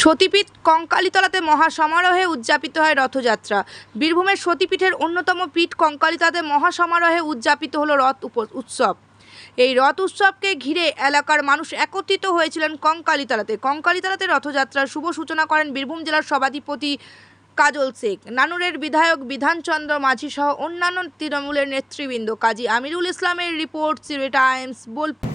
সতীপীঠ কঙ্কালীতলাতে মহাসমারোহে উদযাপিত হয় রথযাত্রা। বীরভূমের সতীপীঠের অন্যতম পীঠ কঙ্কালীতলাতে মহাসমারোহে উদযাপিত হলো রথ উৎসব। এই রথ উৎসবকে ঘিরে এলাকার মানুষ একত্রিত হয়েছিলেন কঙ্কালীতলাতে। কঙ্কালীতলাতে রথযাত্রার শুভ সূচনা করেন বীরভূম জেলার সভাধিপতি কাজল শেখ, নানুরের বিধায়ক বিধানচন্দ্র মাঝি সহ অন্যান্য তৃণমূলের নেতৃবৃন্দ। কাজী আমিরুল ইসলামের রিপোর্ট, সিলেট টাইমস, বোলপুর।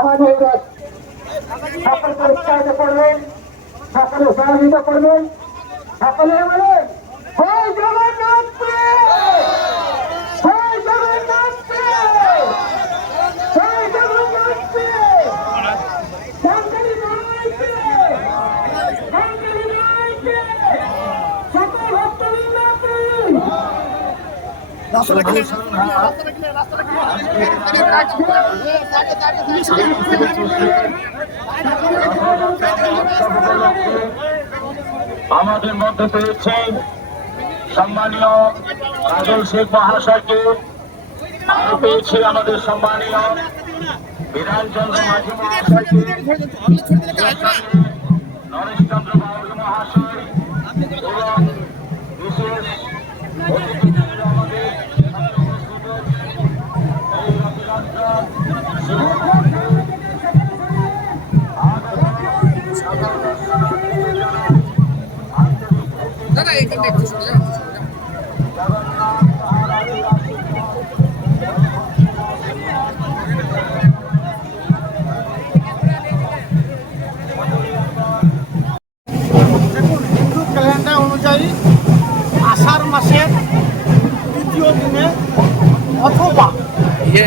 আমাদের সকলকে উৎসাহিত করবেন, সকলে সহযোগিতা করবেন, সকলে আমাদের জয় জগন্নাথ, জয় জগন্নাথ, জয় জগন্নাথ, শঙ্করী মাইকে, শঙ্করী মাইকে, সকল ভক্তবৃন্দকে আমাদের মধ্যে পেয়েছেন সম্মানীয় কাজল শেখ মহাশয়কে, আরো পেয়েছি আমাদের সম্মানীয় বিধানচন্দ্র মাঝি মহাশয়কে, নরেশচন্দ্র বাউরি মহাশয় এবং বিশেষ আমাদের দাদা এখানে একটু শুনে হিন্দু ক্যালেন্ডার অনুযায়ী আষাঢ় মাসের দ্বিতীয় দিনে অথবা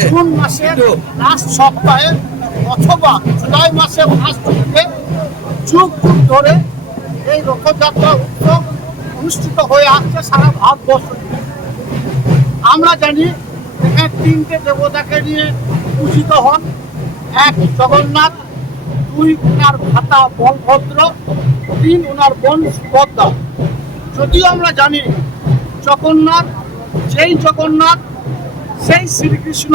জুন মাসের লাস্ট সপ্তাহে অথবা জুলাই মাসের ফার্স্ট উইকে যুগ যুগ ধরে এই রথযাত্রা উৎসব অনুষ্ঠিত হয়ে আসছে সারা ভারতবর্ষ। আমরা জানি এখানে তিনটে দেবতাকে নিয়ে পূজিত হন। এক জগন্নাথ, দুই ওনার ভ্রাতা বলভদ্র, তিন ওনার বোন সুভদ্রা। যদিও আমরা জানি জগন্নাথ সেই শ্রীকৃষ্ণ,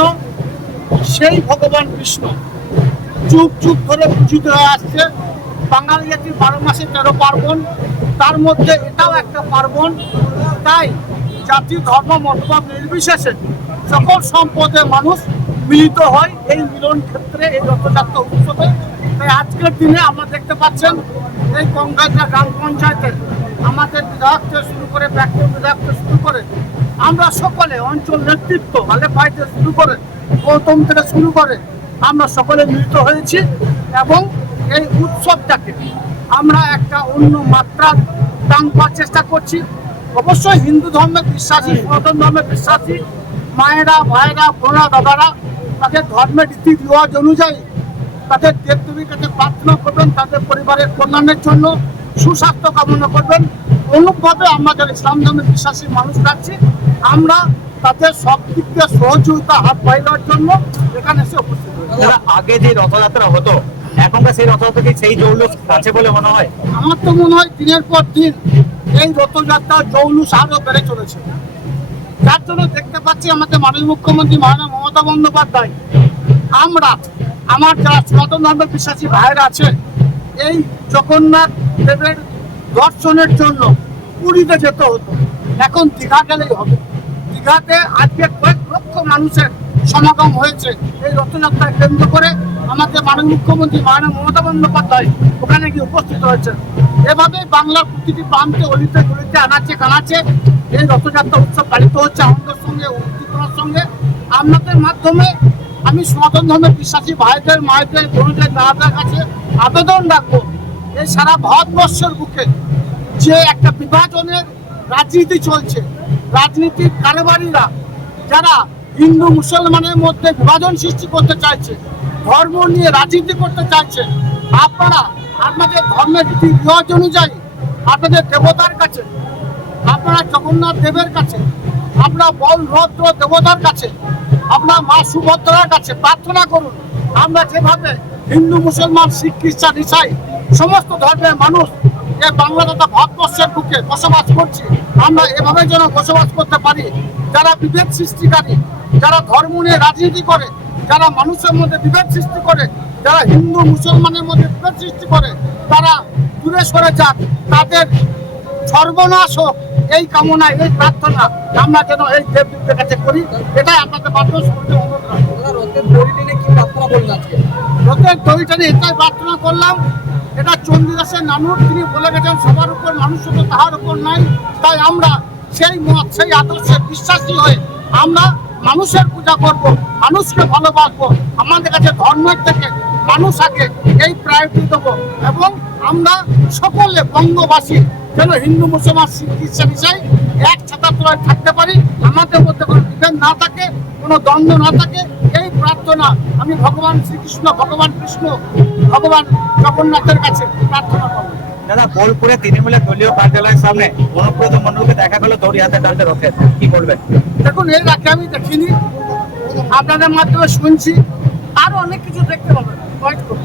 সেই ভগবান কৃষ্ণ যুগ যুগ ধরে পূজিত হয়ে আসছে। বাঙালি জাতির 12 মাসে 13 পার্বণ, তার মধ্যে এটাও একটা পার্বণ। তাই জাতি ধর্ম মতবাদ নির্বিশেষে সকল সম্প্রদায়ের মানুষ মিলিত হয় এই মিলন ক্ষেত্রে, এই রথযাত্রা উৎসবে। তাই আজকের দিনে আমরা দেখতে পাচ্ছেন এই কঙ্কালীতলা গ্রাম পঞ্চায়েতের আমাদের বিধায়ক থেকে শুরু করে প্রাক্তন বিধায়ক থেকে শুরু করে আমরা সকলে অঞ্চল নেতৃত্ব আলেপ ভাই থেকে শুরু করে গৌতম থেকে শুরু করে আমরা সকলে মিলিত হয়েছি এবং এই উৎসবটাকে আমরা একটা অন্য মাত্রা দান করার চেষ্টা করছি। অবশ্যই হিন্দু ধর্মে বিশ্বাসী, সনাতন ধর্মে বিশ্বাসী মায়েরা, ভাইয়েরা, বোনেরা, দাদারা তাদের ধর্মের রীতি রেওয়াজ অনুযায়ী তাদের দেবদেবীর কাছে প্রার্থনা করবেন, তাদের পরিবারের কল্যাণের জন্য সুস্বাস্থ্য কামনা করবেন। অনুরূপভাবে আমরা যারা ইসলাম ধর্মে বিশ্বাসী মানুষ রাখছি, আমরা তাদের সব দিক দিয়ে সহযোগিতা হাত বাড়ানোর জন্য এখানে এসে উপস্থিত হয়েছি। দাদা, আগে যে রথযাত্রা হতো এখনকার সেই রথযাত্রা কি সেই জৌলুস আছে বলে মনে হয়? আমার তো মনে হয় দিনের পর দিন এই রথযাত্রা জৌলুস আরো বেড়ে চলেছে। যার জন্য দেখতে পাচ্ছি আমাদের মাননীয় মুখ্যমন্ত্রী মাননীয় মমতা বন্দ্যোপাধ্যায়, আমরা আমার যারা সনাতন ধর্মের বিশ্বাসী ভাইয়েরা আছে, এই জগন্নাথ দেবের দর্শনের জন্য পুরীতে যেতে হতো, এখন দীঘা গেলেই হবে। দীঘাতে আজকে কয়েক লক্ষ মানুষের সমাগম হয়েছে এই রথযাত্রায় কেন্দ্র করে। আমাদের মাননীয় মুখ্যমন্ত্রী মাননীয় মমতা বন্দ্যোপাধ্যায় ওখানে গিয়ে উপস্থিত হয়েছেন। এভাবে বাংলার প্রতিটি প্রান্তে, অলিতে গলিতে, আনাচে কানাচে এই রথযাত্রা উৎসব পালিত হচ্ছে আনন্দের সঙ্গে, উদ্দীপনার সঙ্গে। আপনাদের মাধ্যমে আমি সনাতন ধর্মের বিশ্বাসী ভাইদের, মায়েদের, বোনদের, দাদাদের কাছে আবেদন রাখবো, এই সারা ভারতবর্ষের বুকে যে একটা বিভাজনের রাজনীতি চলছে, রাজনীতির কারবারিরা যারা হিন্দু মুসলমানের মধ্যে বিভাজন সৃষ্টি করতে চাইছে, ধর্ম নিয়ে রাজনীতি করতে চাইছে, আপনারা আপনাদের ধর্মের রীতি রেওয়াজ অনুযায়ী আপনাদের দেবতার কাছে, আপনারা জগন্নাথ দেবের কাছে, আপনারা বলভদ্র দেবতার কাছে, আপনার মা সুভদ্রার কাছে প্রার্থনা করুন। আমরা যেভাবে হিন্দু, মুসলমান, শিখ, খ্রিস্টান, ইসাই সমস্ত ধর্মের মানুষ এই বাংলা তথা ভারতবর্ষের বুকে বসবাস করছি, আমরা এভাবে যেন বসবাস করতে পারি। যারা বিভেদ সৃষ্টিকারী, যারা ধর্ম নিয়ে রাজনীতি করে, যারা মানুষের মধ্যে বিভেদ সৃষ্টি করে, যারা হিন্দু মুসলমানের মধ্যে বিভেদ সৃষ্টি করে, তারা দূরে সরে যাক, তাদের সর্বনাশ হোক, এই কামনা, এই প্রার্থনা আমরা যেন এই দেবদেবীর কাছে করি। এটাই আপনাদের মাধ্যমে অনুরোধ রাখবো। রথের দড়ি টেনে কি প্রার্থনা করলেন আজকে? রথের দড়িটা নিয়ে এটাই প্রার্থনা করলাম, এটা চণ্ডীদাসের নানুর, তিনি বলে গেছেন সবার উপর মানুষ তো তাহার উপর নাই। তাই আমরা সেই মত, সেই আদর্শে বিশ্বাসী হয়ে আমরা মানুষের পূজা করব, মানুষকে ভালোবাসবো। আমাদের কাছে ধর্মের থেকে মানুষ আগে, এই প্রায়োরিটি দেবো। এবং আমরা সকলে বঙ্গবাসী যেন হিন্দু, মুসলমান, শিখ, খ্রিস্টান, ইসাই এক ছাতার তলায় থাকতে পারি, আমাদের মধ্যে কোনো বিভেদ না থাকে, কোনো দ্বন্দ্ব না থাকে, এই প্রার্থনা আমি ভগবান শ্রীকৃষ্ণ, ভগবান কৃষ্ণ, ভগবান জগন্নাথের কাছে প্রার্থনা করব। দাদা, বোলপুরে তৃণমূলের দলীয় কার্যালয়ের সামনে অনুব্রত মণ্ডলকে দেখা গেল দড়ি হাতে টানতে রথের, কি বলবেন? দেখুন, এর আগে আমি দেখিনি, আপনাদের মাধ্যমে শুনছি, আরো অনেক কিছু দেখতে পাবেন, ওয়েট করুন।